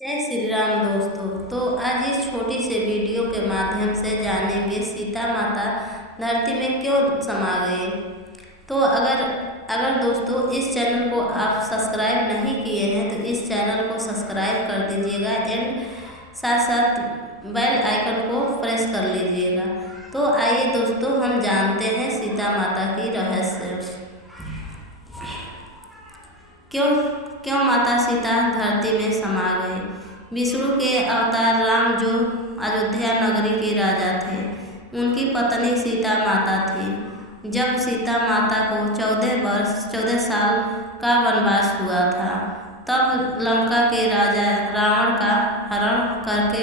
जय श्री राम दोस्तों। तो आज इस छोटी से वीडियो के माध्यम से जानेंगे सीता माता धरती में क्यों समा गए। तो अगर दोस्तों इस चैनल को आप सब्सक्राइब नहीं किए हैं तो इस चैनल को सब्सक्राइब कर दीजिएगा एंड साथ साथ बेल आइकन को प्रेस कर लीजिएगा। तो आइए दोस्तों हम जानते हैं सीता माता की रहस्य। क्यों माता सीता धरती में समा गए। विष्णु के अवतार राम जो अयोध्या नगरी के राजा थे, उनकी पत्नी सीता माता थी। जब सीता माता को 14 साल का वनवास हुआ था, तब लंका के राजा रावण का हरण करके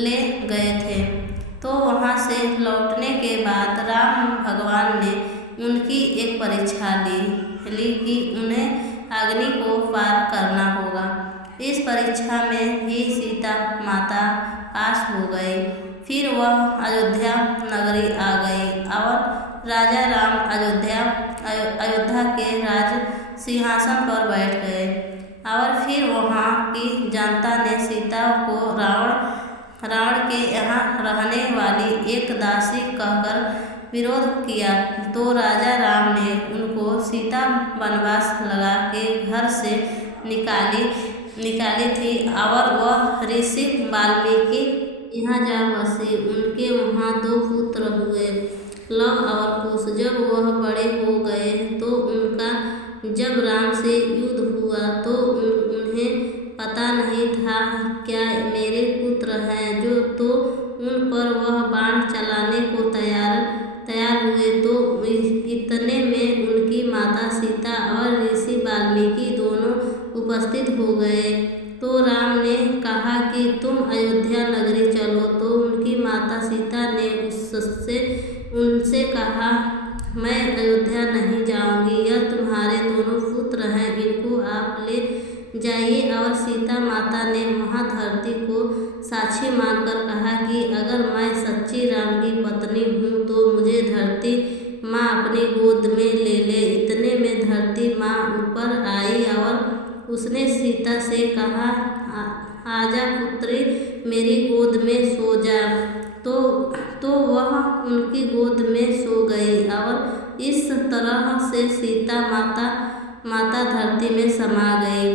ले गए थे। तो वहाँ से लौटने के बाद राम भगवान ने उनकी एक परीक्षा ली कि उन्हें अग्नि को पार करना होगा। इस परीक्षा में भी सीता माता पास हो गई। फिर वह अयोध्या नगरी आ गई और राजा राम अयोध्या के राज सिंहासन पर बैठ गए। और फिर वहाँ की जनता ने सीता को रावण के यहाँ रहने वाली एक दासी कहकर विरोध किया। तो राजा राम ने उनको सीता वनवास लगा के घर से निकाली थी और वह ऋषि वाल्मीकि यहाँ जा बसे। उनके वहाँ 2 पुत्र हुए, लव और कुश। जब वह बड़े हो गए तो उनका जब राम से युद्ध हुआ तो उन्हें पता नहीं था क्या मेरे पुत्र हैं जो, तो उन पर वह बाण चलाने को तैयार हुए। तो इतने में उनकी माता सीता और ऋषि वाल्मीकि दोनों उपस्थित हो गए। तो राम ने कहा कि तुम अयोध्या नगरी चलो। तो उनकी माता सीता ने उनसे कहा, मैं अयोध्या नहीं जाऊंगी, यह तुम्हारे दोनों पुत्र हैं, इनको आप ले जाइए। और सीता माता ने वहाँ धरती को साक्षी मानकर कहा कि अगर मैं सच्ची राम की पत्नी हूँ तो मुझे धरती माँ अपनी गोद में ले ले। इतने में धरती माँ ऊपर आई और उसने सीता से कहा, आजा पुत्री, मेरी गोद में सो जा। तो वह उनकी गोद में सो गई और इस तरह से सीता माता धरती में समा गई।